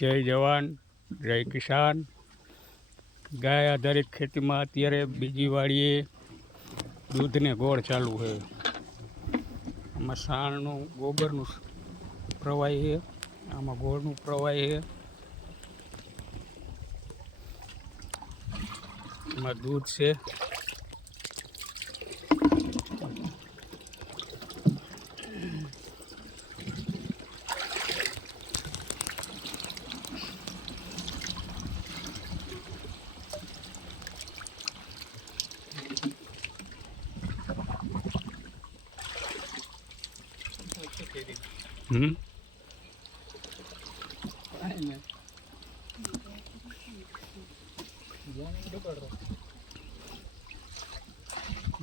જય જવાન જય કિસાન. ગાય આધારિત ખેતીમાં અત્યારે બીજી વાડીએ દૂધને ગોળ ચાલુ છે. આમાં સાણનું ગોબરનું પ્રવાહી છે, આમાં ગોળનું પ્રવાહી છે, એમાં દૂધ છે.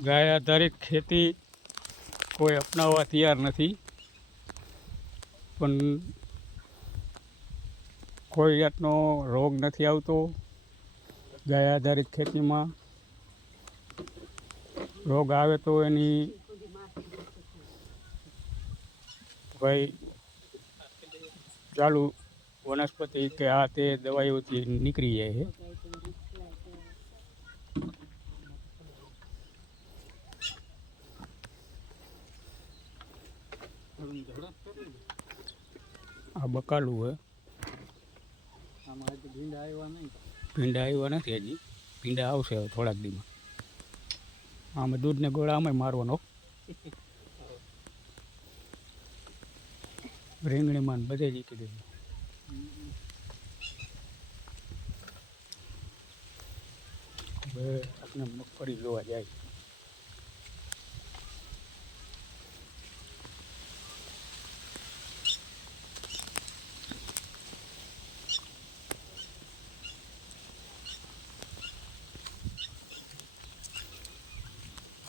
ગાય આધારિત ખેતી કોઈ અપનાવવા તૈયાર નથી, પણ કોઈ જાતનો રોગ નથી આવતો. ગાય આધારિત ખેતીમાં રોગ આવે તો એની ભાઈ ચાલુ વનસ્પતિ કે આ તે દવાઈઓથી નીકળી જાય છે. આ બકાલું છે, ભીંડા આવ્યા નથી હજી, ભીંડા આવશે હવે થોડાક દીમાં. આમાં દૂધને ગોળા આમાં મારવાનો, રીંગણીમાં બધે જ કીધું. હવે આપણે મગફળી જોવા જાય.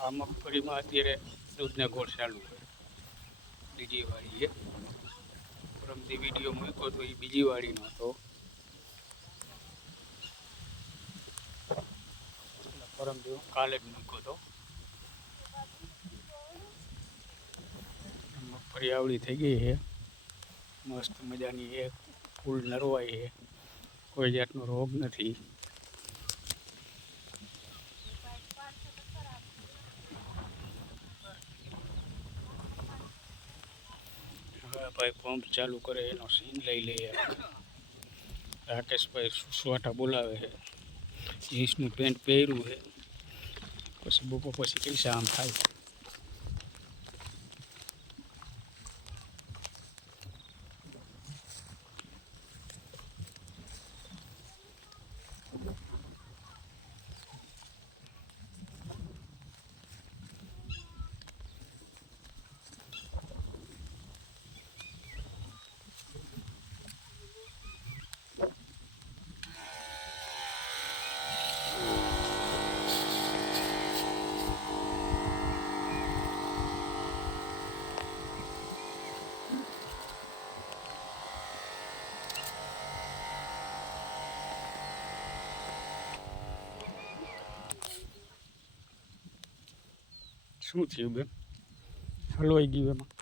આ મગફળીમાં અત્યારે દૂધને ગોળ ચાલુ છે, બીજી વાડી છે. પરમથી વિડીયો મૂક્યો તો એ બીજી વાડીનો હતો. પરમથી કાલે જ મૂક્યો હતો. મગફળી આવડી થઈ ગઈ છે, મસ્ત મજાની છે, ફૂલ નરવાઈ છે, કોઈ જાતનો રોગ નથી. ભાઈ પંપ ચાલુ કરે એનો સીન લઈ લઈએ. રાકેશભાઈ સુસવાટા બોલાવે છે, જીન્સનું પેન્ટ પહેર્યું છે, પછી બપોર પછી પૈસા આમ થાય. શું થયું બેન? હલવાઈ ગયું એમાં?